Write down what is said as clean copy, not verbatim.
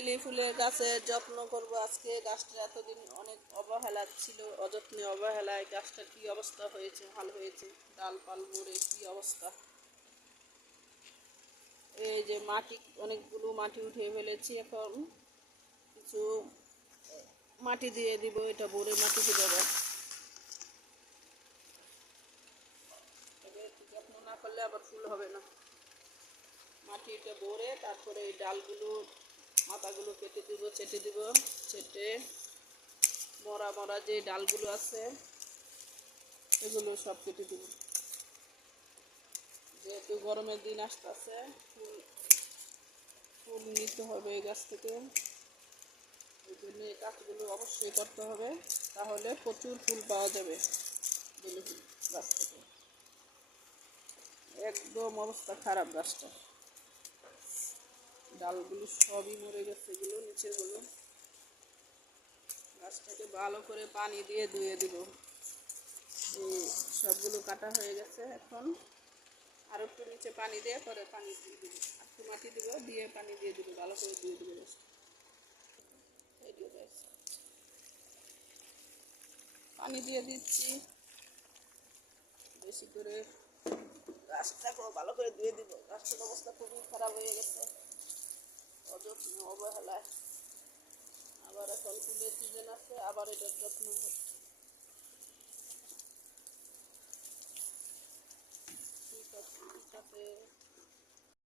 বেলি ফুলের গাছের যত্ন করব আজকে। গাছটা এতদিন অনেক অবহেলা ছিল, অযত্নে অবহেলায় গাছটার কী অবস্থা হয়েছে, ভালো হয়েছে, ডাল পাল মরে কী অবস্থা। এই যে মাটি, অনেকগুলো মাটি উঠিয়ে ফেলেছি, এখন কিছু মাটি দিয়ে দিব, এটা ভরে মাটি দিব। যত্ন না করলে আবার ফুল হবে না। মাটিটা ভরে তারপরে এই ডালগুলো, মাথাগুলো কেটে দিব, ছেটে দিব, ছেটে মরা মরা যে ডালগুলো আছে এগুলো সব কেটে দিব। যেহেতু গরমের দিন আসতেছে, ফুল ফুল নিতে হবে এই গাছ থেকে, এই জন্য এই কাজগুলো অবশ্যই করতে হবে, তাহলে প্রচুর ফুল পাওয়া যাবে বেলি ফুল গাছ থেকে। একদম অবস্থা খারাপ গাছটা, ডালগুলো সবই মরে গেছে, এগুলো নিচেরগুলো। গাছটাকে ভালো করে পানি দিয়ে ধুয়ে দিব। এই সবগুলো কাটা হয়ে গেছে, এখন আর একটু নিচে পানি দিয়ে পরে পানি দিয়ে দিব, একটু মাটি দিব, দিয়ে পানি দিয়ে দিব, ভালো করে ধুয়ে দিব গাছটা। পানি দিয়ে দিচ্ছি বেশি করে, গাছটাকেও ভালো করে ধুয়ে দিব। গাছটার অবস্থা খুবই খারাপ হয়ে গেছে অযত্ন অবহেলায়। আবার এখন ফুলের সিজন আছে, আবার এটার যত্ন হচ্ছে। ঠিক আছে,